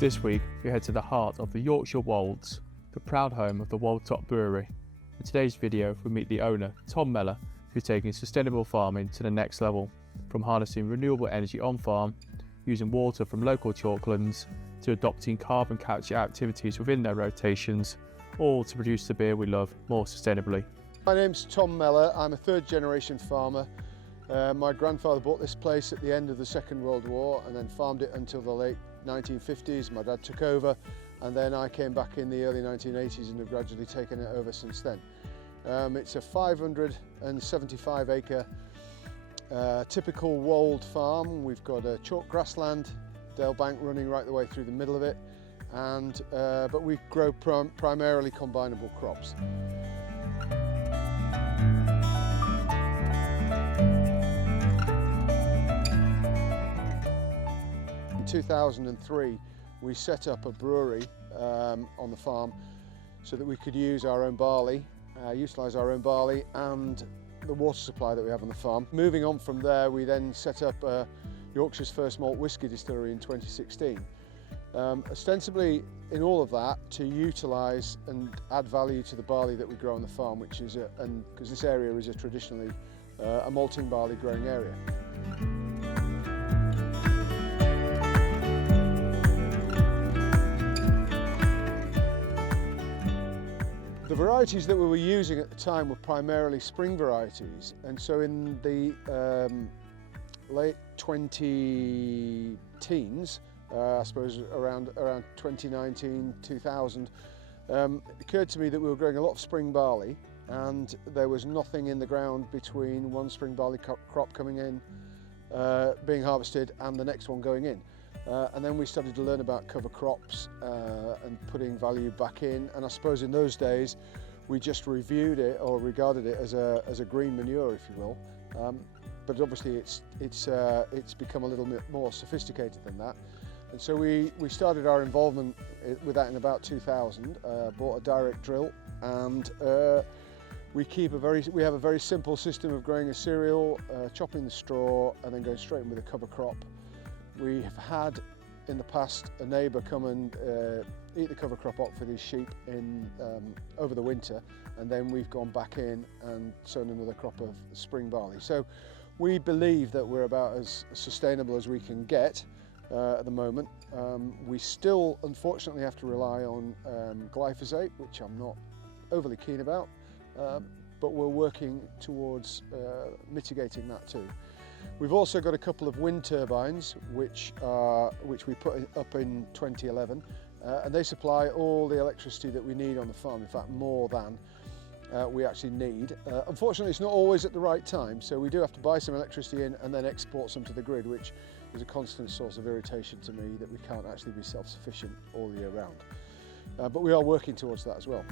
This week we head to the heart of the Yorkshire Wolds, the proud home of the Wold Top Brewery. In today's video we meet the owner, Tom Mellor, who's taking sustainable farming to the next level, from harnessing renewable energy on farm, using water from local chalklands, to adopting carbon capture activities within their rotations, all to produce the beer we love more sustainably. My name's Tom Mellor. I'm a third generation farmer. My grandfather bought this place at the end of the Second World War and then farmed it until the late 1950s. My dad took over and then I came back in the early 1980s and have gradually taken it over since then. It's a 575 acre typical Wold farm. We've got a chalk grassland, dale bank running right the way through the middle of it, and but we grow primarily combinable crops. In 2003 we set up a brewery on the farm so that we could use our own barley, utilise our own barley and the water supply that we have on the farm. Moving on from there, we then set up Yorkshire's first malt whisky distillery in 2016. Ostensibly in all of that to utilise and add value to the barley that we grow on the farm, which is because this area is traditionally a malting barley growing area. The varieties that we were using at the time were primarily spring varieties, and so in the late 20-teens, I suppose around 2019, 2000, it occurred to me that we were growing a lot of spring barley and there was nothing in the ground between one spring barley crop coming in, being harvested, and the next one going in. And then we started to learn about cover crops and putting value back in, and I suppose in those days we just reviewed it or regarded it as a green manure, if you will. But obviously it's become a little bit more sophisticated than that. And so we started our involvement with that in about 2000, bought a direct drill, and we have a very simple system of growing a cereal, chopping the straw and then going straight in with a cover crop. We have had in the past a neighbour come and eat the cover crop up for his sheep over the winter, and then we've gone back in and sown another crop of spring barley. So we believe that we're about as sustainable as we can get at the moment. We still unfortunately have to rely on glyphosate, which I'm not overly keen about, but we're working towards mitigating that too. We've also got a couple of wind turbines which we put up in 2011, and they supply all the electricity that we need on the farm, in fact more than we actually need. Unfortunately it's not always at the right time, so we do have to buy some electricity in and then export some to the grid, which is a constant source of irritation to me that we can't actually be self-sufficient all year round. But we are working towards that as well.